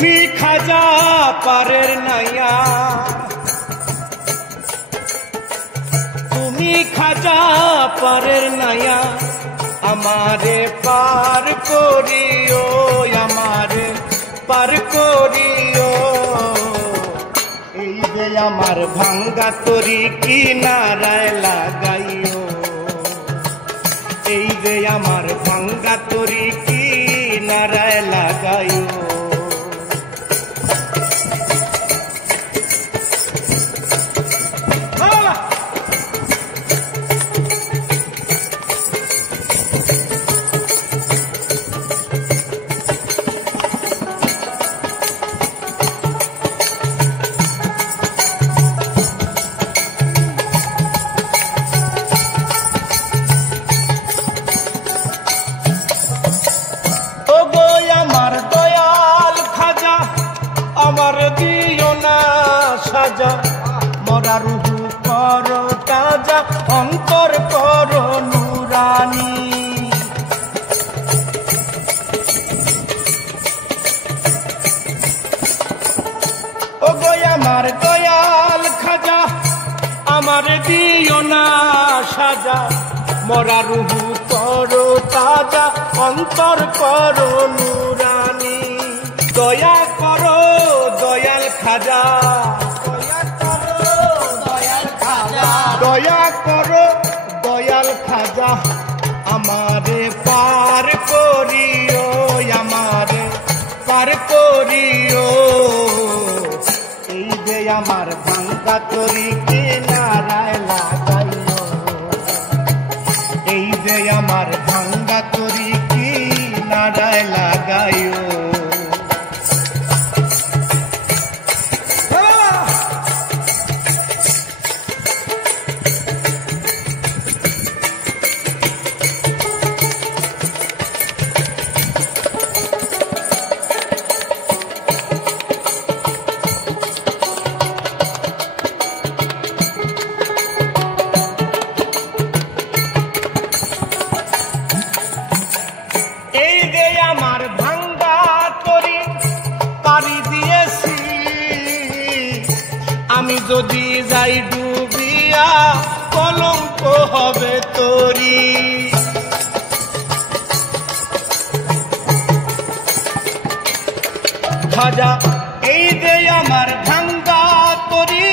তুমি খাজা পারের নাইয়া, তুমি খাজা পারের নাইয়া, আমারে পার করিও, আমারে পার করিও। এই যে আমার ভাঙ্গা তরি কিনারায় লাগাইও, এই যে আমার ভাঙ্গা তরি কিনারায় লাগাইও। আমার দিও না সাজা, মরা রুহু করো তাজা, অন্তর করো নুরানি। ও গো আমার দয়াল খাজা, আমার দিও না সাজা, মরা রুহু করো তাজা, অন্তর করো নুরানি। দয়া করো দয়াল খাজা, দয়া করো দয়াল খাজা, দয়া করো দয়াল খাজা, আমারে পার করিও, আমারে পার করিও। এই যে আমার ভাঙ্গা তরি কিনারায় লাগাইও, এই যে আমার ভাঙ্গা তরি কিনারায় লাগাইও। আমার ভাঙ্গা তরি পাড়ি দিয়েছি, আমি যদি যাই ডুবিয়া কলঙ্ক হবে তরি। খাজা এই যে আমার ভাঙ্গা তরি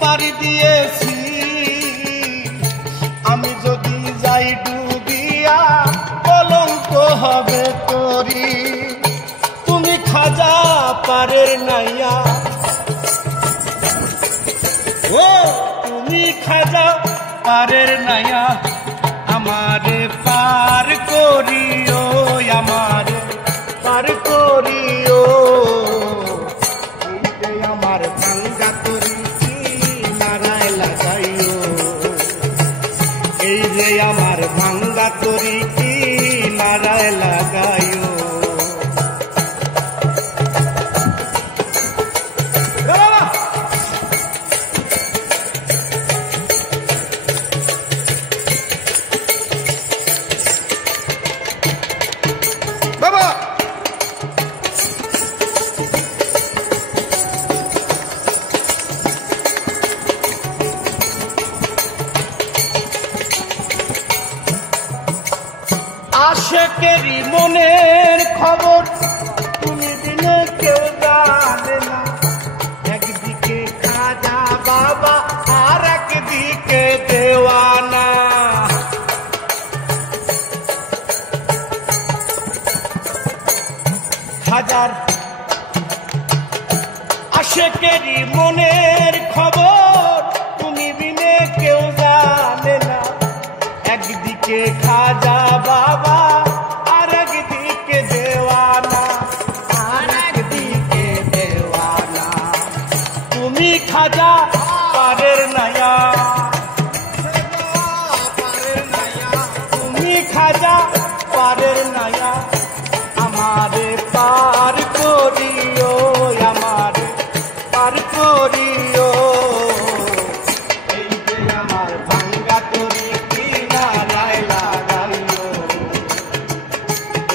পাড়ি দিয়েছি, আমি যদি যাই ডুবিয়া কলঙ্ক হবে তরি। তুমি খাজা পারের নাইয়া, ও তুমি খাজা পারের নাইয়া, আমারে পার করিও, আমারে পার করিও। এই যে আমার ভাঙ্গা তরি কিনারায় লাগাইও, এই যে আমার ভাঙ্গা তরি কিনারায় লাগাইও। বাবা আশেকেরই মনের খবর তুমি দিনে কেউ জানে না, একদিকে খাজা বাবা আর একদিকে দেওয়ানা। হাজার আশেকেরই মনের খবর তুমি বিনে কেউ জানে না, একদিকে খাজা বাবা আর একদিকে দেওয়ানা, আর একদিকে দেওয়ানা। তুমি খাজা পারের নাইয়া, তুমি খাজা পারের নাইয়া, আমারে পার করিও, আমারে পার করিও। এই যে আমার ভাঙ্গা তরি কিনারায় লাগাইও,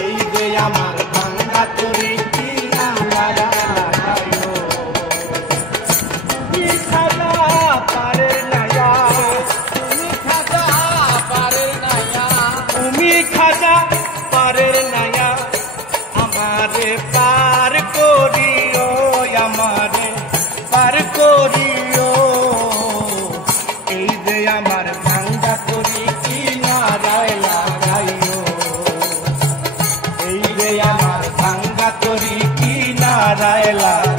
এই যে আমার ভাঙ্গা তরি কিনারায় ঘরের নায়া আমারে পার করিও, আমারে পার করিও। এই যে আমার ভাঙ্গা তরি কিনারায় লাগাইও, এই যে আমার ভাঙ্গা তরি কিনারায় লাগাইও।